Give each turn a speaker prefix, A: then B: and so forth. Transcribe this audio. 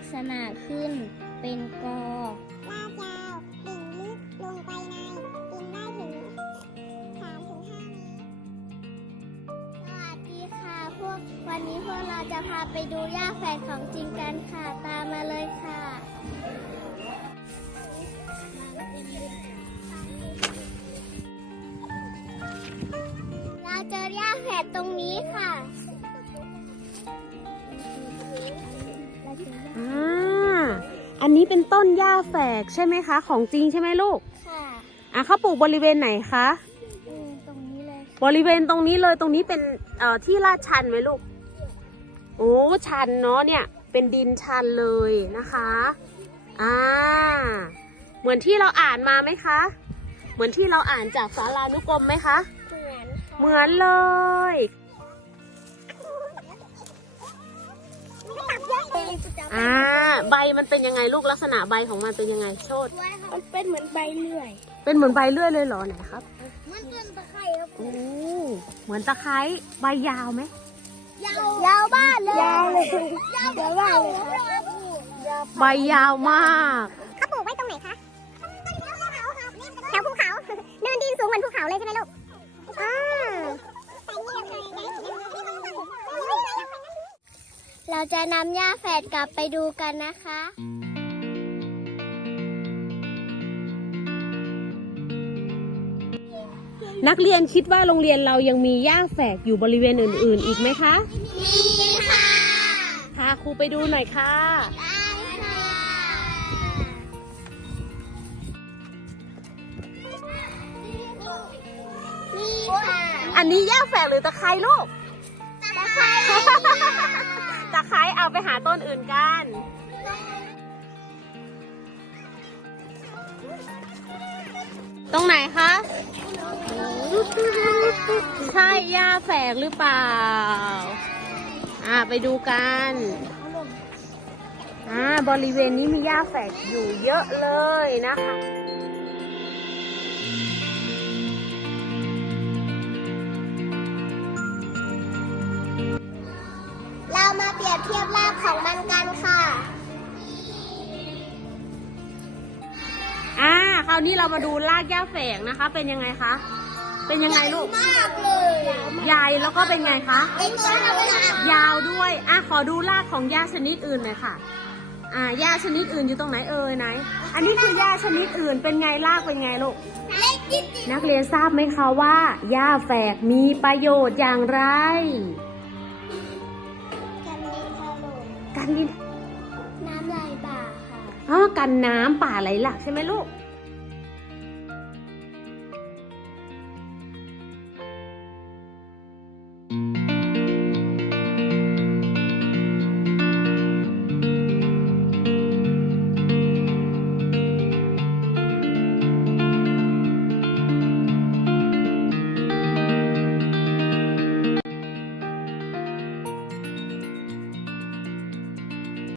A: ษณะขึ้นเป็นกอ
B: ลากยาวดิ่งลึกลงไปในดินได้ถึง3-5 เมตร
A: สวัสดีค่ะวันนี้พวกเราจะพาไปดูหญ้าแฝดของจริงกันค่ะ ตามมาเลยค่ะ เราเจอหญ้าแฝดตรงนี้ค่ะ
C: อันนี้เป็นต้นหญ้าแฝกใช่ไหมคะของจริงใช่ไหมลูก
A: ค่ะ
C: เขาปลูกบริเวณไหนคะ
A: ตรงนี้เลย
C: บริเวณตรงนี้เลยตรงนี้เป็นที่ลาดชันไหมลูกโอ้ชันเนาะเนี่ยเป็นดินชันเลยนะคะเหมือนที่เราอ่านมาไหมคะเหมือนที่เราอ่านจากสารานุกรมไหมคะเหมือนเลย ใบมันเป็นยังไงลูกลักษณะใบของมันเป็นยังไงโชติ
A: มันเป็นเหมือนใบเลื่อย
C: เป็นเหมือนใบเลื่อยเลยเหรอไหนครับ
A: มันเป็นตะไคร้ครับ
C: โอ้เหมือนตะไคร้ใบยาวไหม
A: ยาวบ้านเลย ยาวเลยยาวบ้านเลย
C: ใบยาวมาก
B: เขาปลูกไว้ตรงไหนคะแถวภูเขาเนินดินสูงเหมือนภูเขาเลยใช่ไหมลูก
A: เราจะนำหญ้าแฝดกลับไปดูกันนะคะ
C: นักเรียนคิดว่าโรงเรียนเรายังมีหญ้าแฝกอยู่บริเวณอื่นๆอีกไหมคะ
A: มีค่ะ
C: พาครูไปดูหน่อยค่ะ
A: ได้ค่ะนี่ค่ะ
C: อันนี้หญ้าแฝกหรือตะไคร้ลูก
A: ตะไคร้
C: ตะไคร้เอาไปหาต้นอื่นกัน ตรงไหนคะ ใช่หญ้าแฝกหรือเปล่า ไปดูกัน บริเวณนี้มีหญ้าแฝกอยู่เยอะเลยนะคะ
A: เรามาเปรียบเทียบรากของมันกันค่ะ
C: คราวนี้เรามาดูรากหญ้าแฝกนะคะ เป็นยังไงคะ เป็นยังไงลูก
A: มากเลย
C: ใหญ่แล้วก็เป็นไงคะ
A: เป็นต้นเลยค่ะ
C: ยาวด้วย ขอดูรากของหญ้าชนิดอื่นหน่อยค่ะ หญ้าชนิดอื่นอยู่ตรงไหนไหน อันนี้คือหญ้าชนิดอื่น เป็นไงรากเป็นไงลูก
A: เล็กนิด
C: นักเรียนทราบไหมคะว่าหญ้าแฝกมีประโยชน์อย่างไร
A: กันดินถล่ม
C: กันดิน
A: น้ำลายบ่าค่ะ
C: กันน้ำป่าไหลหลากใช่ไหมลูก